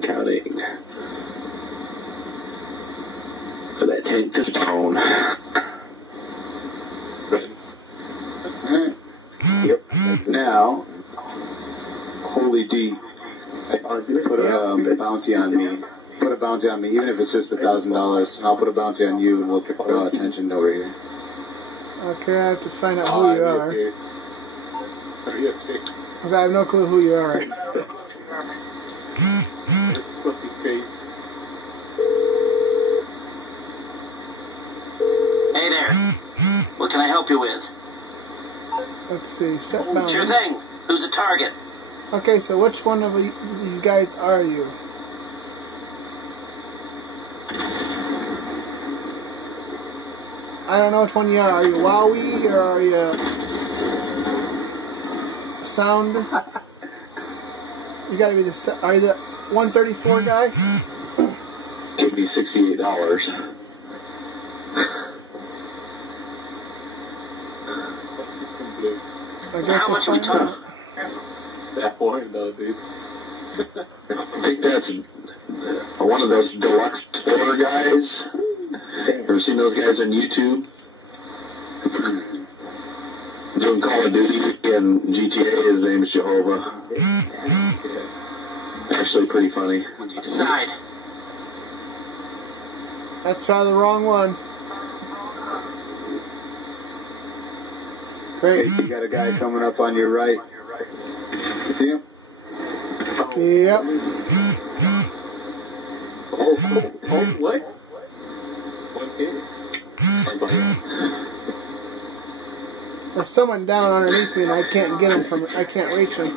and counting. For that tank to spawn. Yep. Now, Holy D, put a bounty on me. Put a bounty on me, even if it's just $1,000. And I'll put a bounty on you, and we'll draw attention over here. Okay, I have to find out who you are. Because I have no clue who you are right now. Hey there. What can I help you with? Let's see, set bounty. Sure thing. Who's the target? Okay, so which one of these guys are you? I don't know which one you are. Are you Wowie or are you Sound? You gotta be the. Are you the 134 guy? Give me $68. I guess How much are we talking? That point, though, dude. I think that's one of those deluxe explorer guys. Ever seen those guys on YouTube? Doing Call of Duty and GTA, his name's Jehovah. Actually pretty funny. Once you decide. That's probably the wrong one. Great. You got a guy coming up on your right. See him? Yep. Oh, what? There's someone down underneath me and I can't get him from. I can't reach him.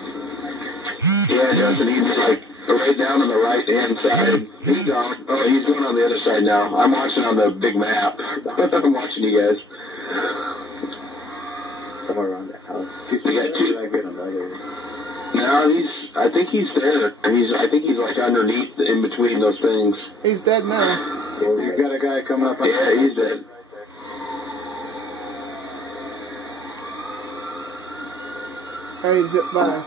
Yeah, Justin, he's like right down on the right hand side. He's down. Oh, he's going on the other side now. I'm watching on the big map. I'm watching you guys. Somewhere around that house. We got two. I get him right here. No, I think he's there. I think he's like underneath, in between those things. He's dead now. You've got a guy coming up on your Yeah, he's dead. Hey, zip by.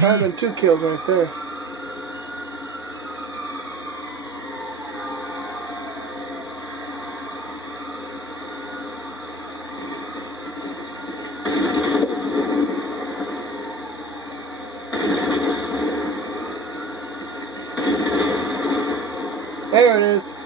That'd been 2 kills right there. There it is.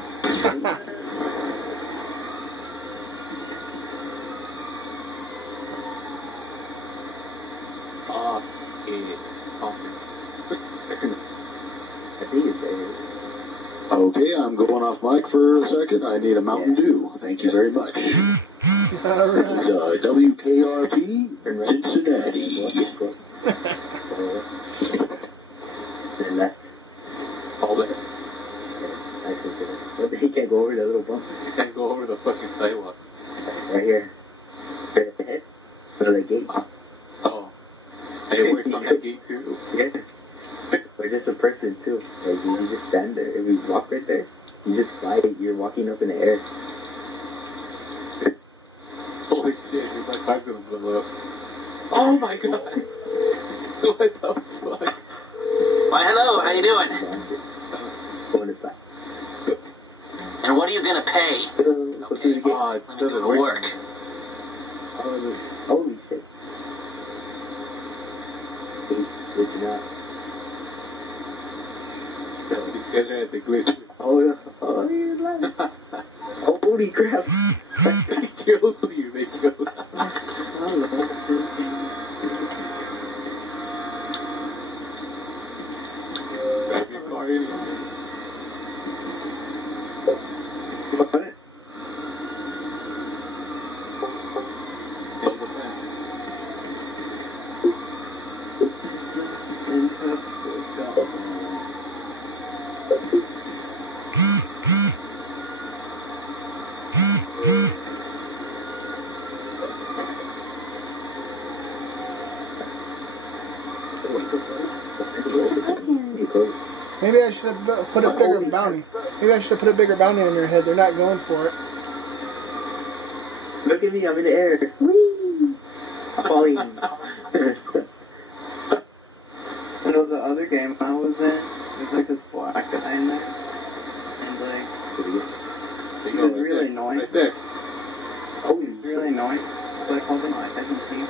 Okay, I'm going off mic for a second. I need a Mountain Dew. Thank you very much. This is WKRP Cincinnati. He can't go over that little bump. You can't go over the fucking sidewalk. Right here. Right ahead. For the gate. Oh. Hey, wait on that gate too. Yeah. Or just a person too. Like you just stand there. If you walk right there, you just fly. You're walking up in the air. Holy shit, dude, my car's gonna blow up. Oh my god. What the fuck? Why, hello, how you doing? Going to fly. And what are you gonna pay? Okay. It doesn't Work. Holy shit. It's not. These guys are at the glitch. Oh, you're lying. Holy crap. They killed you, they killed you. Drive your car in. Maybe I should have put a bigger bounty. Maybe I should have put a bigger bounty on your head. They're not going for it. Look at me, I'm in the air. Whee! I'm falling. So the other game I was in, there's like this black guy in there, and like, he was really annoying. Right there. Oh, he was really annoying. So I called him, I can see